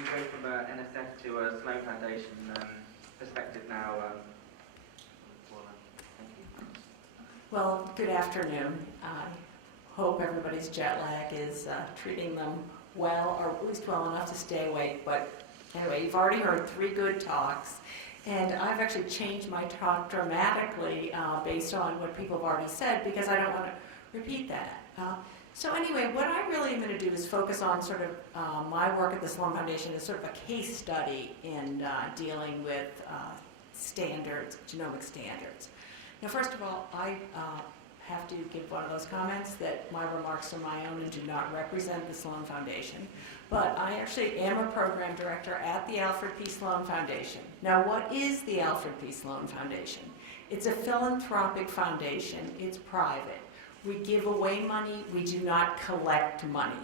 you go from a NSF to a Sloan Foundation perspective now. Paula, thank you. Well, good afternoon. I hope everybody's jet lag is treating them well, or at least well enough to stay awake. But anyway, you've already heard 3 good talks, and I've actually changed my talk dramatically based on what people have already said, because I don't want to repeat that. So anyway, what I really am going to do is focus on sort of my work at the Sloan Foundation as sort of a case study in dealing with standards, genomic standards. Now, first of all, I have to give one of those comments that my remarks are my own and do not represent the Sloan Foundation. But I actually am a program director at the Alfred P. Sloan Foundation. Now, what is the Alfred P. Sloan Foundation? It's a philanthropic foundation. It's private. We give away money. We do not collect money.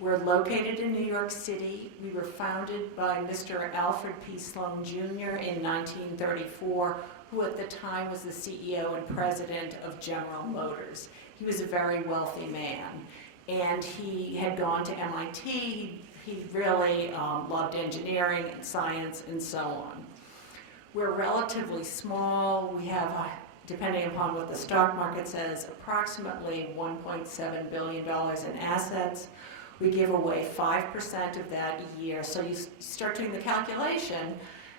We're located in New York City. We were founded by Mr. Alfred P. Sloan Jr. in 1934, who at the time was the CEO and president of General Motors. He was a very wealthy man, and he had gone to MIT. He really loved engineering and science and so on. We're relatively small. We have, depending upon what the stock market says, approximately $1.7 billion in assets. We give away 5% of that a year. So you start doing the calculation,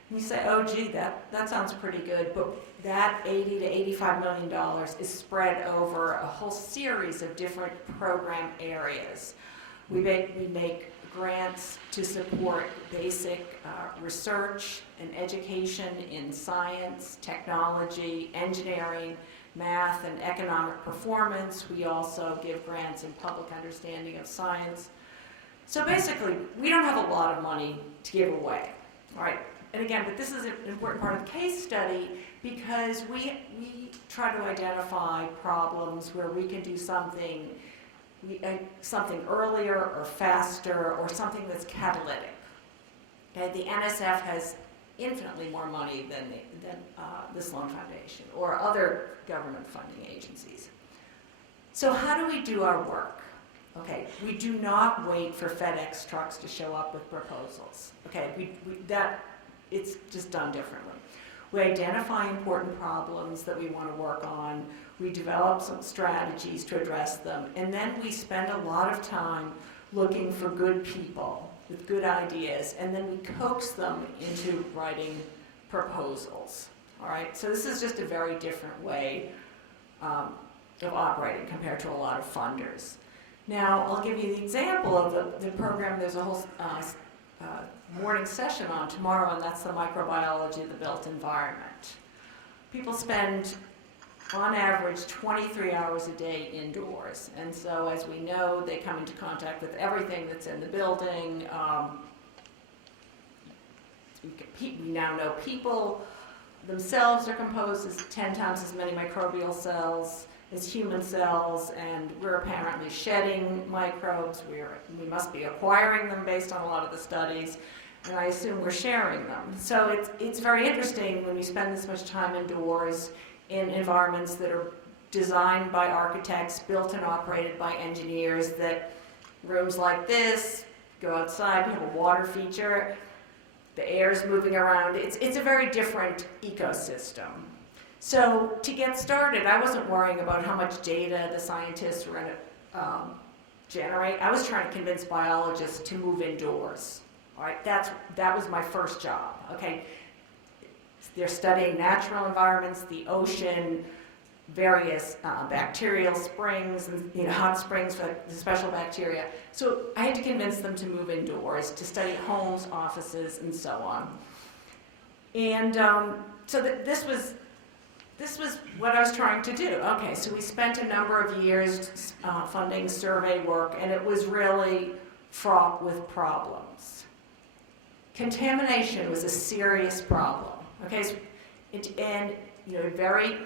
and you say, oh, gee, that sounds pretty good, but that $80 to $85 million is spread over a whole series of different program areas. We make grants to support basic research and education in science, technology, engineering, math, and economic performance. We also give grants in public understanding of science. So basically, we don't have a lot of money to give away, all right? And again, but this is an important part of the case study, because we try to identify problems where we can do something earlier or faster, or something that's catalytic. Okay? The NSF has infinitely more money than the Sloan Foundation or other government funding agencies. So how do we do our work? Okay, we do not wait for FedEx trucks to show up with proposals. Okay, it's just done differently. We identify important problems that we want to work on. We develop some strategies to address them, and then we spend a lot of time looking for good people with good ideas, and then we coax them into writing proposals. All right, so this is just a very different way of operating compared to a lot of funders. Now, I'll give you the example of the program. There's a whole morning session on tomorrow, and that's the microbiology of the built environment. People spend, on average, 23 hours a day indoors. And so, as we know, they come into contact with everything that's in the building. We now know people themselves are composed as 10 times as many microbial cells as human cells, and we're apparently shedding microbes. We must be acquiring them based on a lot of the studies, and I assume we're sharing them. So it's very interesting when you spend this much time indoors in environments that are designed by architects, built and operated by engineers, that rooms like this, go outside, you have a water feature, the air's moving around. It's a very different ecosystem. So to get started, I wasn't worrying about how much data the scientists were going to generate. I was trying to convince biologists to move indoors. All right, that was my first job. Okay, they're studying natural environments, the ocean, various bacterial springs, and hot springs for the special bacteria. So I had to convince them to move indoors, to study homes, offices, and so on. And so this was what I was trying to do. Okay, so we spent a number of years funding survey work, and it was really fraught with problems. Contamination was a serious problem. Okay, so very,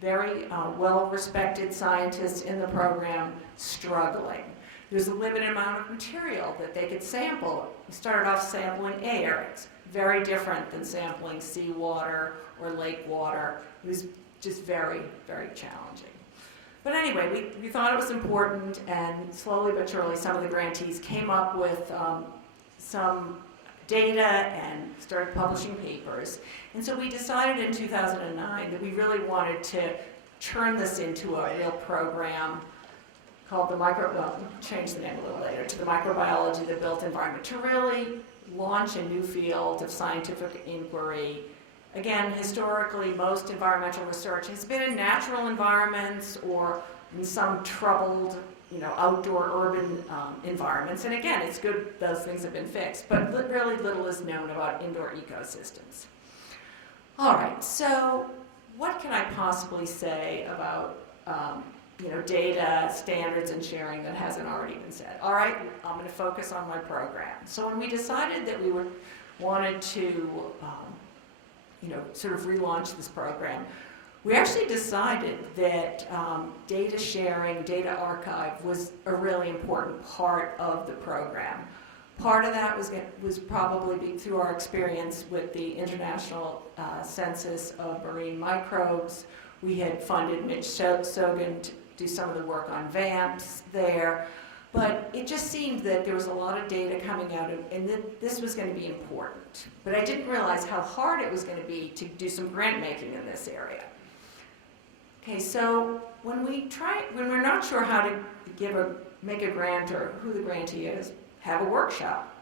very well-respected scientists in the program struggling. There's a limited amount of material that they could sample. We started off sampling air. It's very different than sampling seawater or lake water. It was just very, very challenging. But anyway, we thought it was important, and slowly but surely some of the grantees came up with some data and started publishing papers. And so we decided in 2009 that we really wanted to turn this into a real program called change the name a little later, to the Microbiology of the Built Environment, to really launch a new field of scientific inquiry. Again, historically, most environmental research has been in natural environments or in some troubled, outdoor urban environments. And again, it's good those things have been fixed, but really little is known about indoor ecosystems. All right, so what can I possibly say about data, standards, and sharing that hasn't already been said? All right, I'm going to focus on my program. So when we decided that we wanted to, sort of relaunch this program, we actually decided that data sharing, data archive was a really important part of the program. Part of that was probably through our experience with the International Census of Marine Microbes. We had funded Mitch Sogan to do some of the work on VAMPs there, but it just seemed that there was a lot of data coming out, and that this was going to be important. But I didn't realize how hard it was going to be to do some grant making in this area. Okay, so when we're not sure how to make a grant or who the grantee is, have a workshop.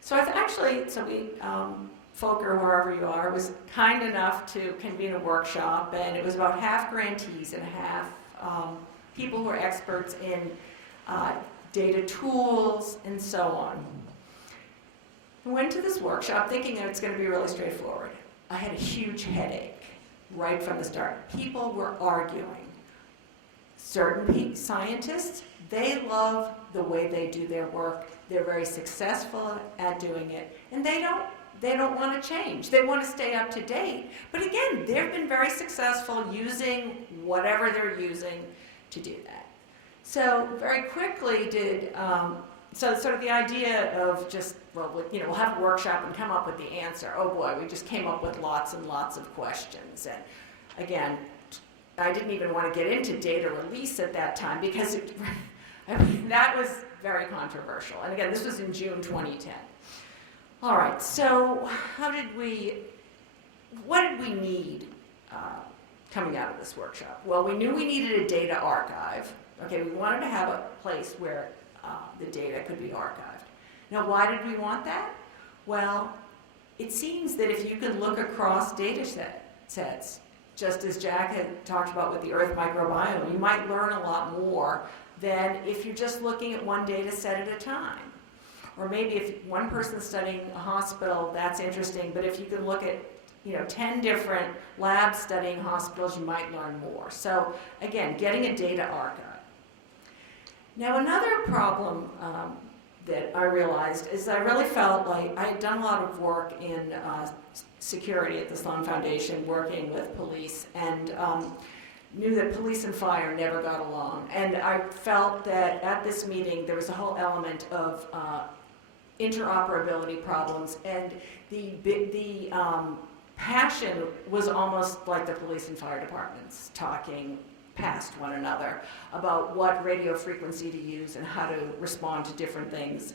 So Folker, wherever you are, was kind enough to convene a workshop, and it was about half grantees and half people who are experts in data tools and so on. I went to this workshop thinking that it's going to be really straightforward. I had a huge headache right from the start. People were arguing. Certain scientists, they love the way they do their work. They're very successful at doing it, and they don't want to change. They want to stay up to date. But again, they've been very successful using whatever they're using to do that. So very quickly so sort of the idea of just, we'll have a workshop and come up with the answer. Oh boy, we just came up with lots and lots of questions. And again, I didn't even want to get into data release at that time because that was very controversial. And again, this was in June 2010. All right, so what did we need coming out of this workshop? Well, we knew we needed a data archive. Okay, we wanted to have a place where the data could be archived. Now, why did we want that? Well, it seems that if you could look across data sets, just as Jack had talked about with the Earth microbiome, you might learn a lot more than if you're just looking at one data set at a time. Or maybe if one person's studying a hospital, that's interesting, but if you can look at 10 different labs studying hospitals, you might learn more. So again, getting a data archive. Now another problem that I realized is I really felt like I had done a lot of work in security at the Sloan Foundation, working with police, and knew that police and fire never got along. And I felt that at this meeting there was a whole element of interoperability problems, and the passion was almost like the police and fire departments talking past one another about what radio frequency to use and how to respond to different things.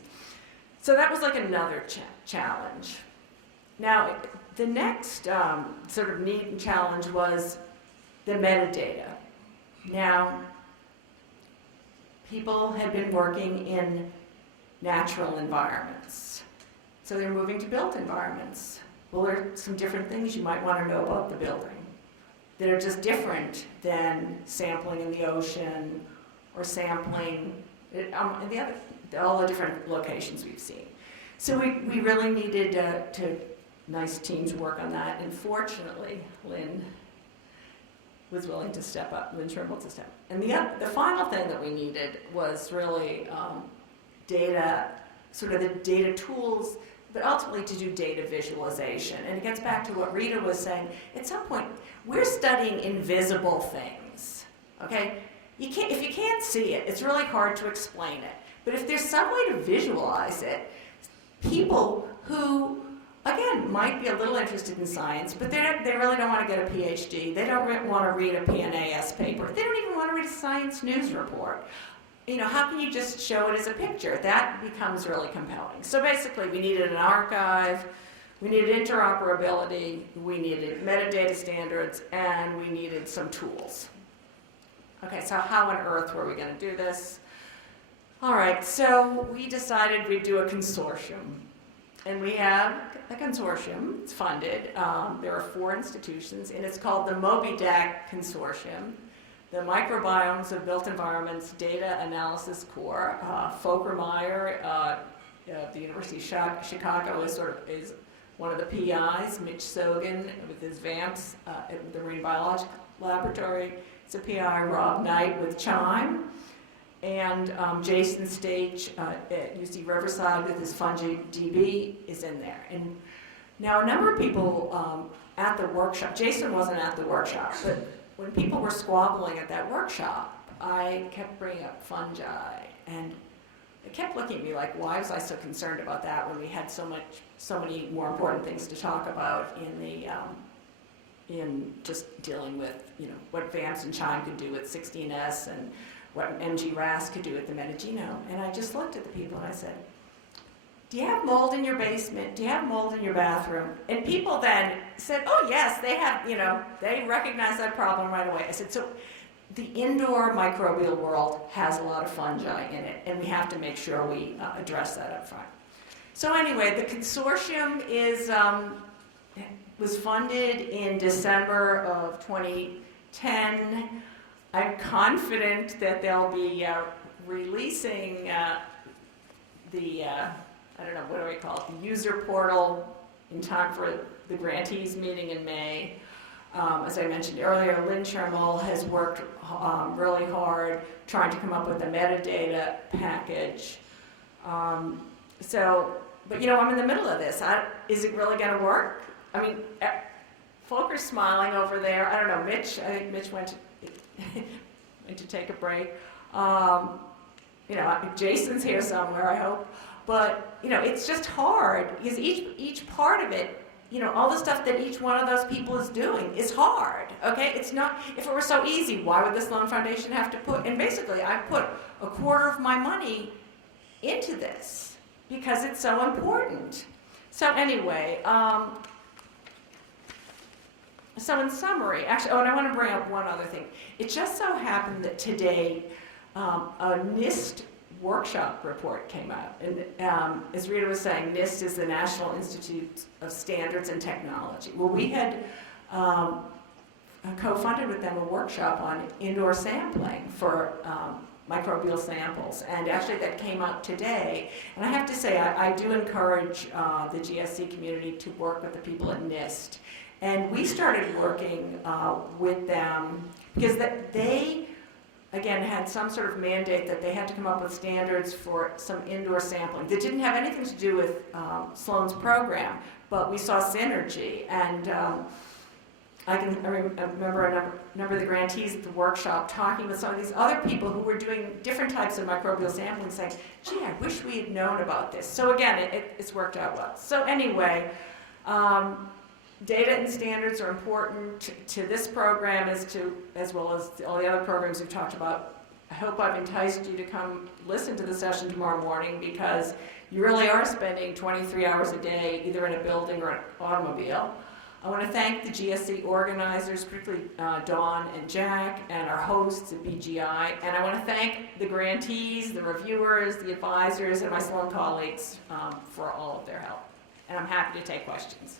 So that was like another challenge. Now, the next sort of neat challenge was the metadata. Now, people had been working in natural environments, so they're moving to built environments. Well, there are some different things you might want to know about the building that are just different than sampling in the ocean or sampling in all the different locations we've seen. So we really needed nice teams work on that, and fortunately, Lynn was willing to step up, Lynn Trimble to step up. And the final thing that we needed was really data, sort of the data tools, but ultimately to do data visualization. And it gets back to what Rita was saying. At some point, we're studying invisible things, okay? If you can't see it, it's really hard to explain it. But if there's some way to visualize it, people who, again, might be a little interested in science, but they really don't want to get a PhD. They don't want to read a PNAS paper. They don't even want to read a science news report. how can you just show it as a picture? That becomes really compelling. So basically, we needed an archive, we needed interoperability, we needed metadata standards, and we needed some tools. Okay, so how on earth were we going to do this? All right, so we decided we'd do a consortium. And we have a consortium, it's funded. There are 4 institutions, and it's called the Moby Consortium, the Microbiomes of Built Environments Data Analysis Core. Volker Meyer of the University of Chicago is one of the PIs. Mitch Sogan with his VAMPS at the Marine Biological Laboratory is a PI. Rob Knight with CHIME. And Jason Stage at UC Riverside with his FungiDB is in there. And now a number of people at the workshop, Jason wasn't at the workshop, but when people were squabbling at that workshop, I kept bringing up fungi, and they kept looking at me like, why was I so concerned about that when we had so many more important things to talk about in just dealing with, what VAMPS and CHIME could do with 16S and what MGRAS could do with the metagenome. And I just looked at the people and I said, do you have mold in your basement? Do you have mold in your bathroom? And people then said, oh yes, they have, they recognize that problem right away. I said, so the indoor microbial world has a lot of fungi in it, and we have to make sure we address that up front. So anyway, the consortium was funded in December of 2010. I'm confident that they'll be releasing the user portal in time for the grantees meeting in May. As I mentioned earlier, Lynn Shermull has worked really hard trying to come up with a metadata package. But I'm in the middle of this. Is it really going to work? I mean, Volker's smiling over there. I don't know, Mitch, I think Mitch went to take a break. Jason's here somewhere, I hope. But, it's just hard because each part of it, all the stuff that each one of those people is doing is hard, okay? It's not, if it were so easy, why would the Sloan Foundation have to put, and basically I put a quarter of my money into this because it's so important. So anyway, so in summary, actually, and I want to bring up one other thing. It just so happened that today a NIST workshop report came out. And as Rita was saying, NIST is the National Institute of Standards and Technology. Well, we had co-funded with them a workshop on indoor sampling for microbial samples. And actually that came out today. And I have to say, I do encourage the GSC community to work with the people at NIST. And we started working with them because they, again, had some sort of mandate that they had to come up with standards for some indoor sampling that didn't have anything to do with Sloan's program, but we saw synergy. And I remember a number of the grantees at the workshop talking with some of these other people who were doing different types of microbial sampling, saying, gee, I wish we had known about this. So again, it's worked out well. So anyway, data and standards are important to this program as well as all the other programs we've talked about. I hope I've enticed you to come listen to the session tomorrow morning because you really are spending 23 hours a day either in a building or an automobile. I want to thank the GSC organizers, particularly Dawn and Jack, and our hosts at BGI. And I want to thank the grantees, the reviewers, the advisors, and my Sloan colleagues for all of their help. And I'm happy to take questions.